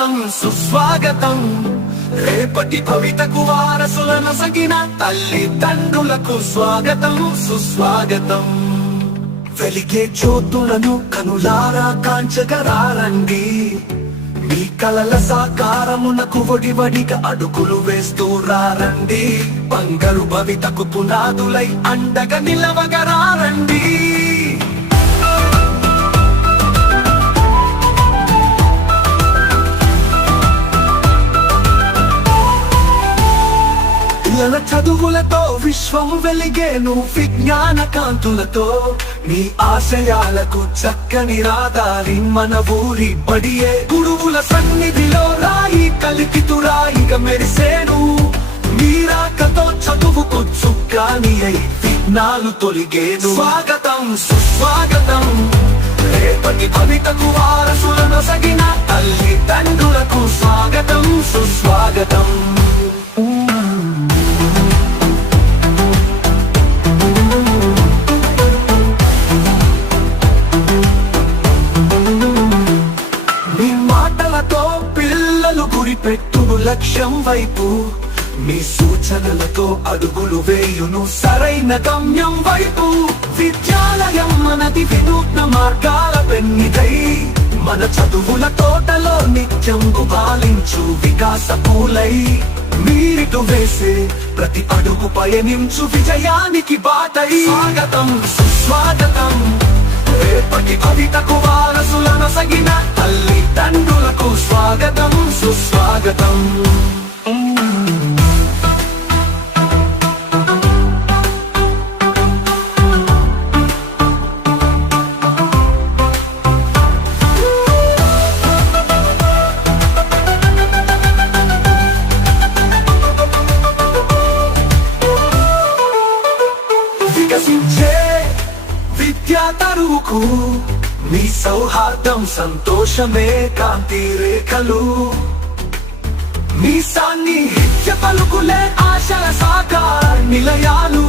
స్వాగతం సుస్వాగతం. రేపటి భవితకు వారసులను సగిన తల్లిదండ్రులకు స్వాగతం సుస్వాగతం. వెలిగే జ్యోతులను కనులారా కాంచగరారండి. మీ కలల సాకారమునకు వడివడిగా అడుగులు వేస్తూ రారండి. బంగారు భవితకు పునాదులై అండగా నిలవగరారండి. పిల్లల చదువులతో విశ్వం వెలిగేను విజ్ఞాన కాంతులతో. మీ ఆశయాలకు చక్కని రాదారి మన ఊరి బడియే. గురువుల సన్నిధిలో రాయి కలికితురాయిగా మెరిసేను. మీరాకతో చదువుకు చుక్కాని అయి విఘ్నాలు తొలిగేను. స్వాగతం సుస్వాగతం. రేపటి భవితకు వారసులను సగిన తల్లిదండ్రులకు స్వాగతం సుస్వాగతం. పిల్లలు గురిపెట్టును లక్ష్యం వైపు. మీ సూచనలతో అడుగులు వేయును సరైన గమ్యం వైపు. విద్యాలయం మనది వినూత్న మార్గాల పెన్నిదై. మన చదువుల తోటలో నిత్యం గుబాలించు వికాస పూలై. మీరిటు వేసే ప్రతి అడుగు పయనించు విజయానికి బాటై. స్వాగతం సుస్వాగతం. రేపటి భవితకు వారసులను సగిన తల్లిదండ్రులకు స్వాగతం సుస్వాగతం. వికసించే విద్యా తరువుకు మీ సౌహార్దం సంతోషమే కాంతి రేఖలు. మీ సాన్నిహిత్య పలుకులే ఆశల సాకార నిలయాలు.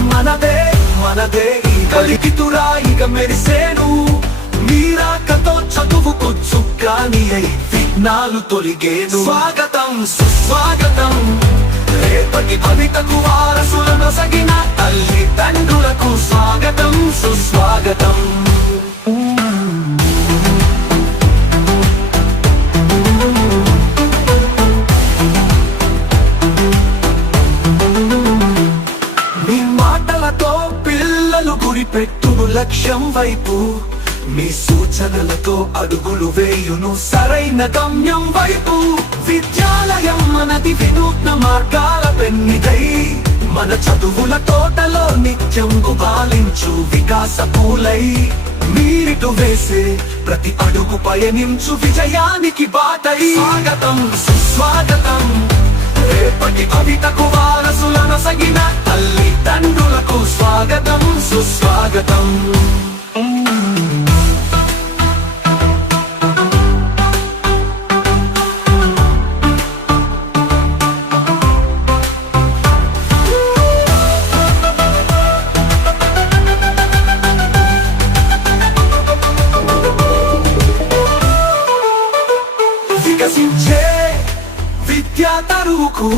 మనదే మనదే ఈ కలికితురాయిగా మెరిసేను. మీరాకతో చదువుకు చుక్కాని అయి విఘ్నాలు తొలిగేను. స్వాగతం సుస్వాగతం. రేపటి భవితకు వారసులను సగిన తల్లిదండ్రులకు స్వాగతం సుస్వాగతం. మీ మాటలతో పిల్లలు గురిపెట్టును లక్ష్యం వైపు. మీ సూచనలతో అడుగులు వేయును సరైన గమ్యం వైపు. విద్యాలయం మనది వినూత్న మార్గాల పెన్నిదై. మన చదువుల తోటలో నిత్యం గుబాలించు వికాస పూలై. మీరిటు వేసే ప్రతి అడుగు పయనించు విజయానికి బాటై. స్వాగతం సుస్వాగతం. రేపటి భవితకు వారసులను సగిన తల్లిదండ్రులకు స్వాగతం సుస్వాగతం. వికసించే విద్యా తరువుకు